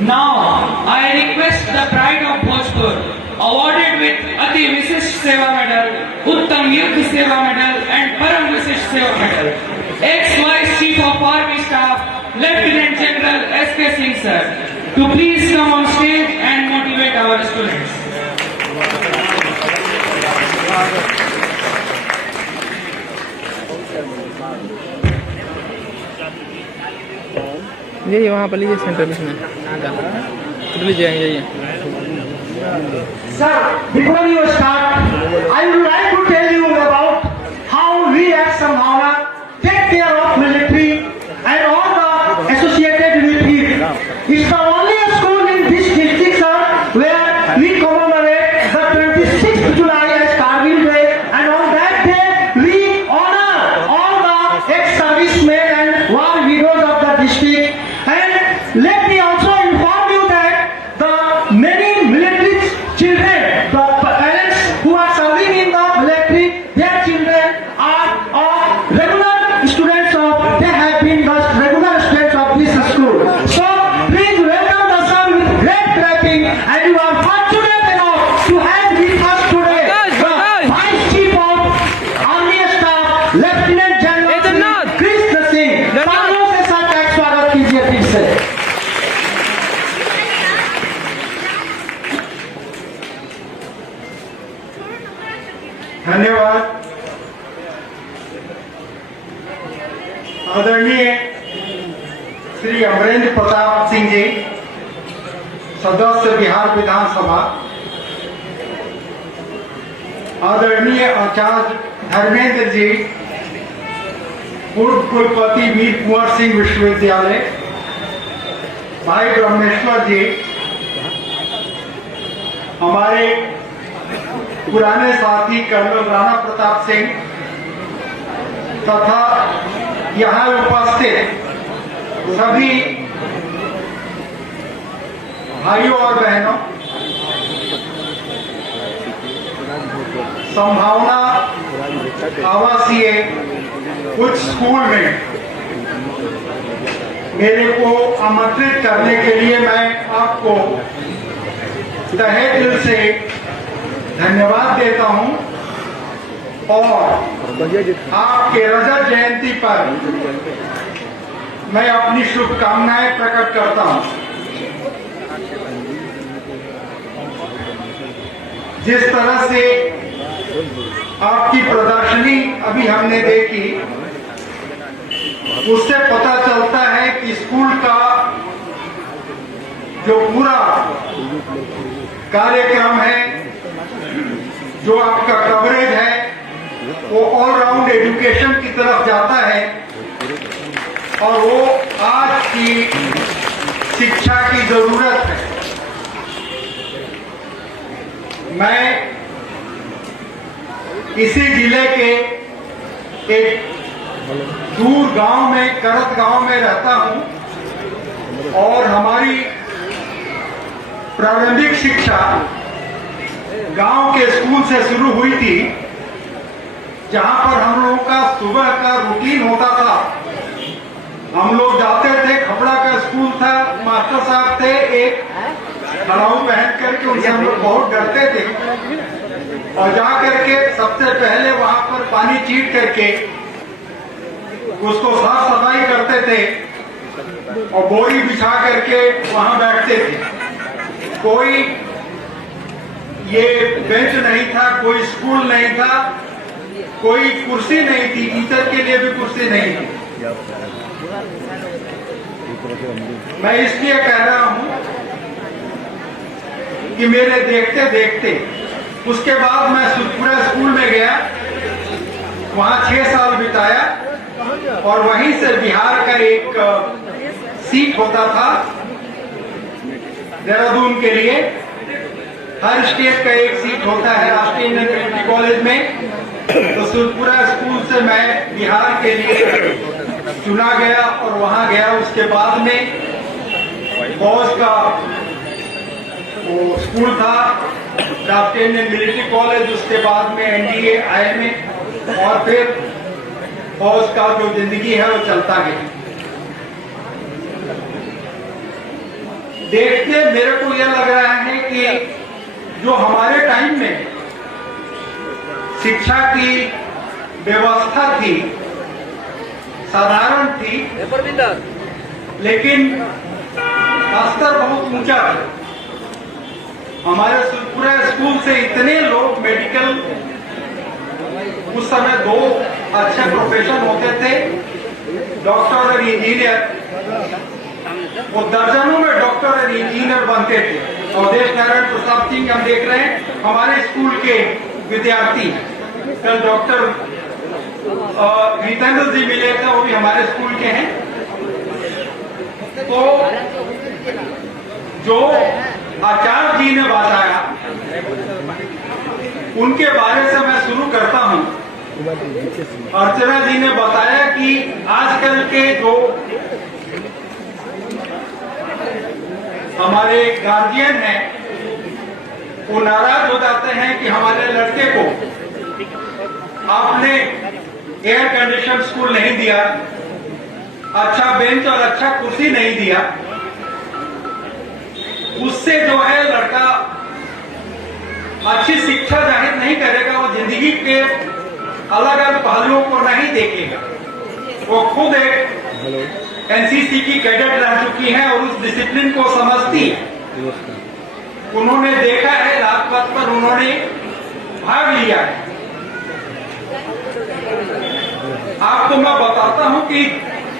Now, I request the Pride of Bhojpur, awarded with Ati Vishisht Seva Medal, Uttam Yudh Seva Medal and Param Vishisht Seva Medal, ex-Vice Chief of Army Staff, Lieutenant General S.K. Singh sir, to please come on stage and motivate our students. ये वहाँ पर लीजिए centre में लीजिए जाइए। Sir, before you start, I would like to tell you about how we at Samhavana take care of military and all the associated with it. It's the only school in this district, sir, where we commemorate the 26th July as Kargil Day, and on that day we honor all the ex-servicemen and war heroes of the district. And let me also inform you that the many military children, the parents who are serving in the military, their children are regular students of, they have been the regular students of this school. So please welcome the sir with great clapping, and you are fortunate enough to have with us today the Vice Chief of Army Staff, Lieutenant General Krishna Singh. तालियों से साथ एक स्वागत कीजिए फिर से। धन्यवाद। आदरणीय श्री अमरेंद्र प्रताप सिंह जी, सदस्य बिहार विधानसभा, आदरणीय आचार्य धर्मेंद्र जी, पूर्व कुलपति वीर कुंवर सिंह विश्वविद्यालय, भाई ब्रह्मेश्वर जी, हमारे पुराने साथी कर्नल राणा प्रताप सिंह तथा यहाँ उपस्थित सभी भाइयों और बहनों, संभावना आवासीय उच्च स्कूल में मेरे को आमंत्रित करने के लिए मैं आपको तहे दिल से धन्यवाद देता हूं और आपके रजत जयंती पर मैं अपनी शुभकामनाएं प्रकट करता हूं। जिस तरह से आपकी प्रदर्शनी अभी हमने देखी, उससे पता चलता है कि स्कूल का जो पूरा कार्यक्रम है, जो आपका कवरेज है, वो ऑल राउंड एजुकेशन की तरफ जाता है और वो आज की शिक्षा की जरूरत है। मैं इसी जिले के एक दूर गांव में, करत गांव में रहता हूं और हमारी प्रारंभिक शिक्षा गांव के स्कूल से शुरू हुई थी, जहां पर हम लोगों का सुबह का रूटीन होता था। हम लोग जाते थे, खपड़ा का स्कूल था, मास्टर साहब थे एक खड़ाऊ पहन करके, उनसे हम लोग बहुत डरते थे और जा करके सबसे पहले वहां पर पानी चीट करके उसको साफ सफाई करते थे और बोरी बिछा करके वहां बैठते थे। कोई ये बेंच नहीं था, कोई स्कूल नहीं था, कोई कुर्सी नहीं थी, टीचर के लिए भी कुर्सी नहीं थी। मैं इसलिए कह रहा हूं कि मेरे देखते देखते उसके बाद मैं सुखपुरा स्कूल में गया, वहां 6 साल बिताया और वहीं से बिहार का एक सीट होता था देहरादून के लिए। हर स्टेट का एक सीट होता है राष्ट्रीय इंडियन मिलिट्री कॉलेज में, तो सुखपुरा स्कूल से मैं बिहार के लिए चुना गया और वहां गया। उसके बाद में फौज का वो स्कूल था राष्ट्रीय इंडियन मिलिट्री कॉलेज, उसके बाद में एनडीए, IMA और फिर फौज का जो जिंदगी है वो चलता गया। देखते मेरे को यह लग रहा है कि जो हमारे टाइम में शिक्षा की व्यवस्था थी साधारण थी, लेकिन स्तर बहुत ऊंचा था। हमारे पूरे स्कूल से इतने लोग मेडिकल, उस समय 2 अच्छे प्रोफेशन होते थे, डॉक्टर और इंजीनियर। वो दर्जनों में डॉक्टर और इंजीनियर बनते थे। अवधेश नारायण प्रसाद सिंह हम देख रहे हैं हमारे स्कूल के विद्यार्थी। कल डॉक्टर जितेंद्र जी मिले थे, वो भी हमारे स्कूल के हैं। तो जो आचार्य जी ने बताया, उनके बारे से मैं शुरू करता हूं। अर्चना जी ने बताया कि आजकल के जो हमारे गार्जियन हैं, वो नाराज हो जाते हैं कि हमारे लड़के को आपने एयर कंडीशन स्कूल नहीं दिया, अच्छा बेंच और अच्छा कुर्सी नहीं दिया। उससे जो है लड़का अच्छी शिक्षा जाहिर नहीं करेगा, वो जिंदगी के अलग अलग पहलुओं को नहीं देखेगा। वो खुद एक एनसीसी की कैडेट रह चुकी हैं और उस डिसिप्लिन को समझती है। उन्होंने देखा है, राजपथ पर उन्होंने भाग लिया है। आपको मैं बताता हूं कि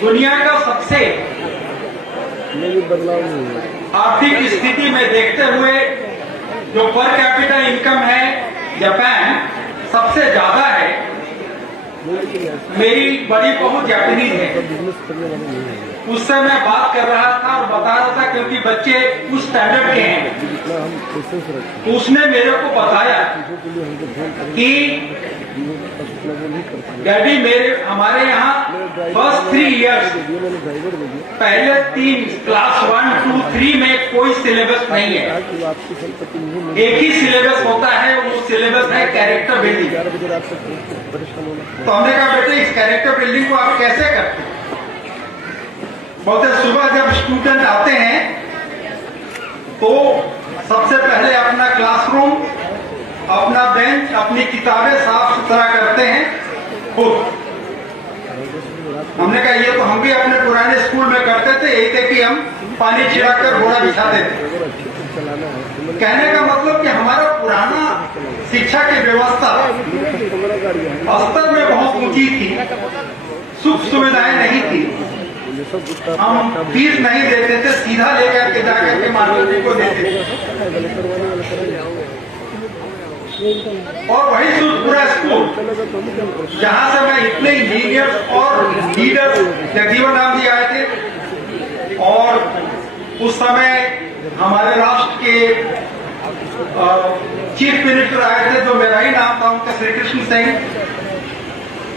दुनिया का सबसे आर्थिक स्थिति में देखते हुए जो पर कैपिटल इनकम है जापान सबसे ज्यादा है। मेरी बड़ी बहू जापानीज है, उससे मैं बात कर रहा था और बता रहा था क्योंकि बच्चे उस स्टैंडर्ड के हैं। तो उसने मेरे को बताया कि डैडी हमारे यहाँ फर्स्ट 3 इयर्स पहले 3 क्लास 1, 2, 3 में कोई सिलेबस नहीं है। एक ही सिलेबस होता है, वो सिलेबस है कैरेक्टर बिल्डिंग। तो हमने कहा बेटे इस कैरेक्टर बिल्डिंग को आप कैसे करते हैं? बोलते सुबह जब स्टूडेंट आते हैं तो सबसे पहले अपना क्लासरूम, अपना बेंच, अपनी किताबें साफ सुथरा करते हैं खुद। हमने कहा ये तो हम भी अपने पुराने स्कूल में करते थे, यही थे कि हम पानी छिड़क कर घोड़ा बिछाते थे। कहने का मतलब कि हमारा पुराना शिक्षा की व्यवस्था स्तर में बहुत ऊंची थी, सुख सुविधाएं नहीं थी। हम फीस नहीं देते थे, सीधा लेकर के जाकर के मास्टर जी को देते थे। और वही पूरा स्कूल जहां से मैं इतने इंजीनियर और लीडर जगजीवन राम जी आए थे, और उस समय हमारे राष्ट्र के चीफ मिनिस्टर आए थे, जो मेरा ही नाम था, उनका श्री कृष्ण सिंह।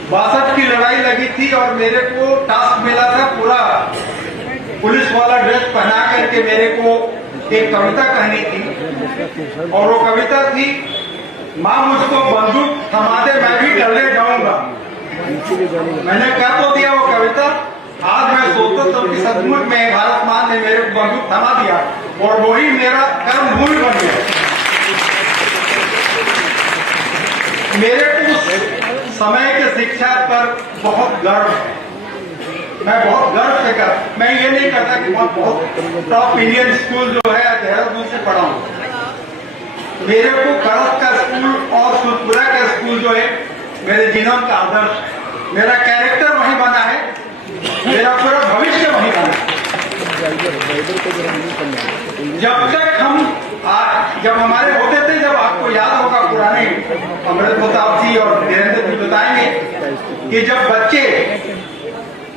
62 की लड़ाई लगी थी और मेरे को टास्क मिला था पूरा पुलिस वाला ड्रेस पहना करके मेरे को एक कविता कहनी थी। और वो कविता थी, माँ मुझको बंदूक थमा दे मैं भी डरने जाऊंगा। मैंने कह तो दिया वो कविता। आज मैं सोचता हूँ कि सचमुच में भारत माँ ने मेरे को बंदूक थमा दिया और वही मेरा कर्म भूमि बन गया। मेरे को उस समय के शिक्षा पर बहुत गर्व है। मैं बहुत गर्व से कर, मैं ये नहीं करता कि मैं बहुत टॉप इंडियन स्कूल जो है देहरादून से पढ़ा हूँ। मेरे को करत का स्कूल और सुरपुरा का स्कूल जो है मेरे जीवन का आदर्श है। मेरा कैरेक्टर वहीं बना है, मेरा पूरा भविष्य वहीं बना है। जब तक हम जब हमारे होते थे, जब आपको याद होगा पुराने अमृत प्रताप जी और वीरेंद्र जी बताएंगे कि जब बच्चे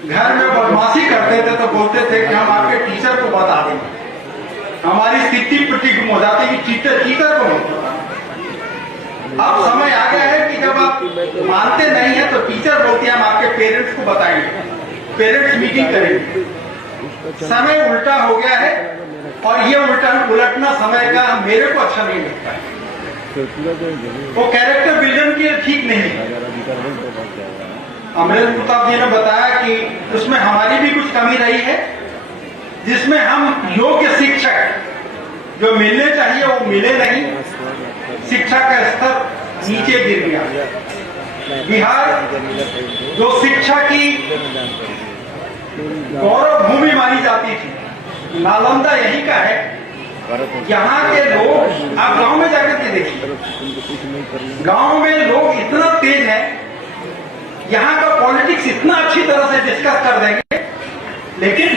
घर में बदमाशी करते थे तो बोलते थे कि हम आपके टीचर को बता देंगे। हमारी स्थिति प्रतिगम हो जाती कि टीचर को। अब समय आ गया है कि जब आप मानते नहीं है तो टीचर बोलती है हम आपके पेरेंट्स को बताएंगे, पेरेंट्स मीटिंग करेंगे। समय उल्टा हो गया है और ये उलटना समय का मेरे को अच्छा नहीं लगता है। वो कैरेक्टर बिल्डर के ठीक नहीं है। अमरेंद्र प्रताप जी ने बताया कि उसमें हमारी भी कुछ कमी रही है, जिसमें हम योग्य शिक्षक जो मिलने चाहिए वो मिले नहीं, शिक्षा का स्तर नीचे गिर गया। बिहार जो शिक्षा की गौरव भूमि मानी जाती थी, नालंदा यही का है। यहाँ के लोग, आप गांव में जाकर के देखिए, गांव में लोग इतना तेज है, यहाँ का पॉलिटिक्स इतना अच्छी तरह से डिस्कस कर देंगे, लेकिन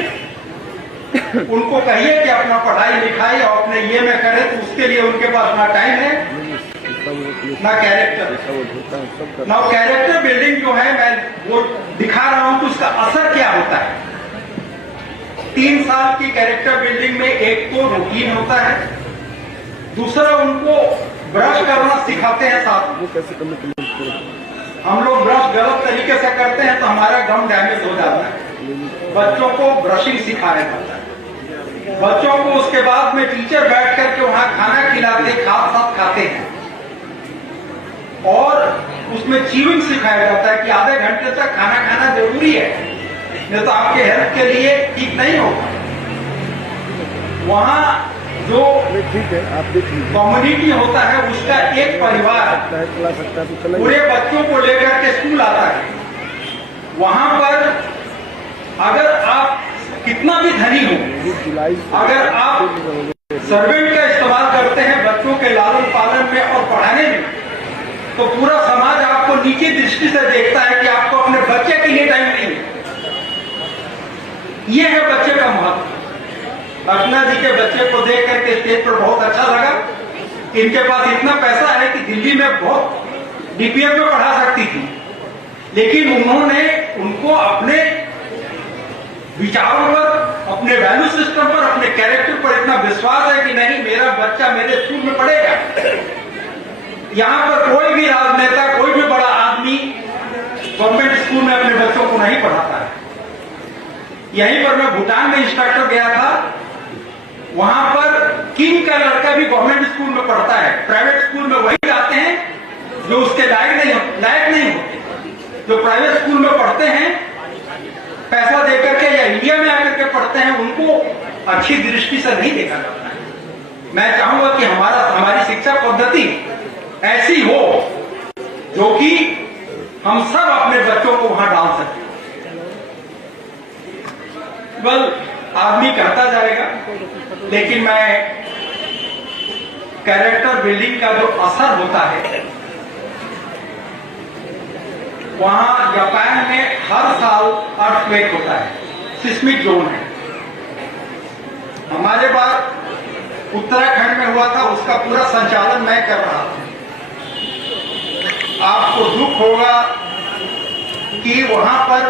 उनको कहिए कि अपना पढ़ाई लिखाई और अपने ये में करें तो उसके लिए उनके पास ना टाइम है ना कैरेक्टर। ना कैरेक्टर बिल्डिंग जो है मैं वो दिखा रहा हूं कि उसका असर क्या होता है। 3 साल की कैरेक्टर बिल्डिंग में एक तो रूटीन होता है, दूसरा उनको ब्रश करना सिखाते हैं। साथ हम लोग ब्रश गलत तरीके से करते हैं तो हमारा गम डैमेज हो जाता है। बच्चों को ब्रशिंग सिखाया जाता है। बच्चों को उसके बाद में टीचर बैठ करके वहां खाना खिलाते, साथ खाते हैं, और उसमें च्यूइंग सिखाया जाता है कि आधे घंटे तक खाना खाना जरूरी है, नहीं तो आपके हेल्थ के लिए ठीक नहीं होगा। वहां जो कम्युनिटी होता है उसका एक परिवार पूरे बच्चों को लेकर के स्कूल आता है। वहां पर अगर आप कितना भी धनी हो, अगर आप सर्वेंट का इस्तेमाल करते हैं बच्चों के लालन पालन में और पढ़ाने में, तो पूरा समाज आपको नीची दृष्टि से देखता है कि आपको अपने बच्चे के लिए टाइम नहीं है। ये है बच्चे का महत्व। अर्चना जी के बच्चे को देख करके स्टेज पर बहुत अच्छा लगा। इनके पास इतना पैसा है कि दिल्ली में बहुत डीपीएम में पढ़ा सकती थी, लेकिन उन्होंने उनको अपने विचारों पर, अपने वैल्यू सिस्टम पर, अपने कैरेक्टर पर इतना विश्वास है कि नहीं, मेरा बच्चा मेरे स्कूल में पढ़ेगा। यहाँ पर कोई भी राजनेता, कोई भी बड़ा आदमी गवर्नमेंट स्कूल में अपने बच्चों को नहीं पढ़ाता है। यहीं पर मैं भूटान में इंस्ट्रक्टर गया था, वहां पर किंग का लड़का भी गवर्नमेंट स्कूल में पढ़ता है। प्राइवेट स्कूल में वही जाते हैं जो उसके लायक नहीं होते। जो प्राइवेट स्कूल में पढ़ते हैं पैसा देकर के या इंडिया में आकर के पढ़ते हैं, उनको अच्छी दृष्टि से नहीं देखा जाता है। मैं चाहूंगा कि हमारी शिक्षा पद्धति ऐसी हो जो कि हम सब अपने बच्चों को वहां डाल सकें। आदमी करता जाएगा, लेकिन मैं कैरेक्टर बिल्डिंग का जो असर होता है, वहां जापान में हर साल अर्थक्वेक होता है, सिस्मिक जोन है। हमारे पास उत्तराखंड में हुआ था, उसका पूरा संचालन मैं कर रहा था। आपको दुख होगा कि वहां पर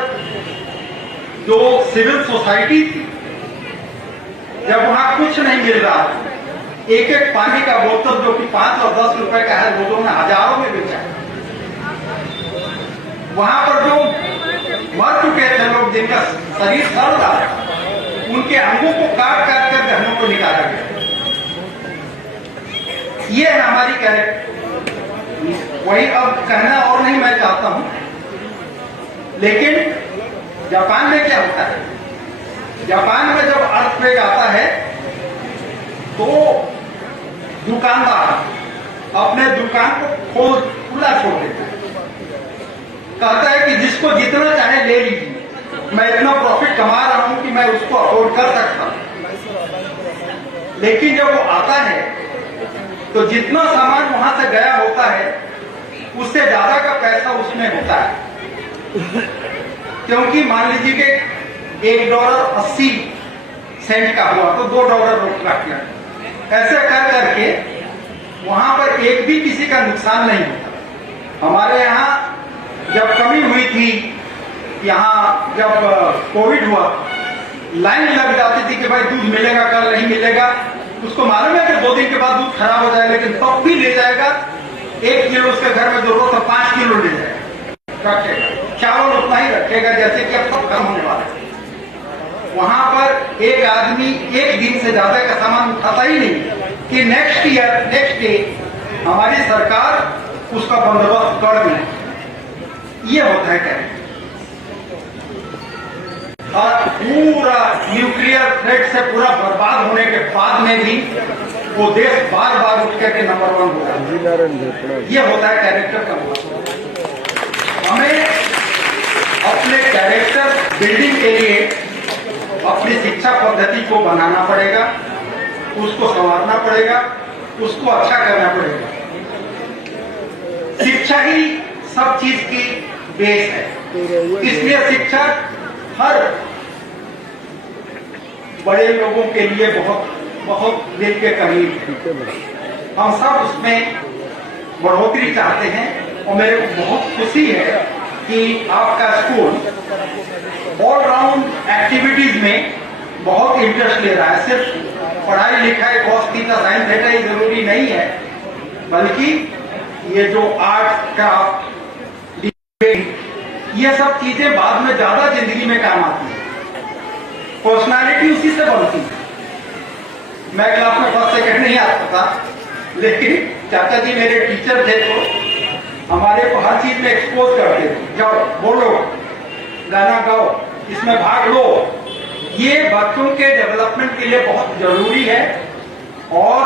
जो सिविल सोसाइटी थी, जब वहां कुछ नहीं मिल रहा, एक एक पानी का बोतल जो कि 5 और 10 रुपए का है, लोगों ने हजारों में बेचा। वहां पर जो मर चुके थे लोग, जिनका शरीर सड़ रहा था, उनके अंगों को काट काट कर घरों को निकाला गया। ये है हमारी कैरेक्टर। वही अब कहना और नहीं मैं चाहता हूं, लेकिन जापान में क्या होता है, जापान में जब अर्थक्वेक आता है तो दुकानदार अपने दुकान को खुला छोड़ देता है। कहता है कि जिसको जितना चाहे ले लीजिए, मैं इतना प्रॉफिट कमा रहा हूं कि मैं उसको अफोर्ड कर सकता हूं। लेकिन जब वो आता है तो जितना सामान वहां से गया होता है, उससे ज्यादा का पैसा उसमें होता है। क्योंकि मान लीजिए कि $1.80 का हुआ तो $2 रख लिया। ऐसे कर करके वहां पर एक भी किसी का नुकसान नहीं होता। हमारे यहाँ जब कमी हुई थी, यहाँ जब कोविड हुआ, लाइन लग जाती थी कि भाई दूध मिलेगा, कल नहीं मिलेगा। उसको मालूम है कि 2 दिन के बाद दूध खराब हो जाएगा, लेकिन तब भी ले जाएगा। 1 किलो उसके घर में जरूरत है, 5 किलो ले जाएगा, रखेगा। चावल उतना ही रखेगा जैसे कि अब सब कम होने वाला है। वहां पर एक आदमी 1 दिन से ज्यादा का सामान उठाता ही नहीं कि नेक्स्ट डे हमारी सरकार उसका बंदोबस्त कर दे। ये होता है क्या? और पूरा न्यूक्लियर थ्रेट से पूरा बर्बाद होने के बाद में भी वो देश बार बार उठ करके नंबर 1 हो रहा है। ये होता है कैरेक्टर का मतलब। हमें अपने कैरेक्टर बिल्डिंग के लिए अपनी शिक्षा पद्धति को बनाना पड़ेगा, उसको संवारना पड़ेगा, उसको अच्छा करना पड़ेगा। शिक्षा ही सब चीज की बेस है, इसलिए शिक्षा हर बड़े लोगों के लिए बहुत बहुत दिल के करीब है। हम सब उसमें बढ़ोतरी चाहते हैं और मेरे को बहुत खुशी है कि आपका स्कूल ऑल राउंड एक्टिविटीज में बहुत इंटरेस्ट ले रहा है। सिर्फ पढ़ाई लिखाई कॉस थीटा साइन थीटा ही जरूरी नहीं है, बल्कि ये जो आर्ट क्राफ्ट ये सब चीजें बाद में ज्यादा जिंदगी में काम आती है। पर्सनालिटी उसी से बनती है। मैं क्लास में फर्स्ट सेकंड नहीं आता था, लेकिन चाचा जी मेरे टीचर थे तो हमारे को हर चीज में एक्सपोज करते थे। जाओ बोलो, गाना गाओ, इसमें भाग लो। ये बच्चों के डेवलपमेंट के लिए बहुत जरूरी है और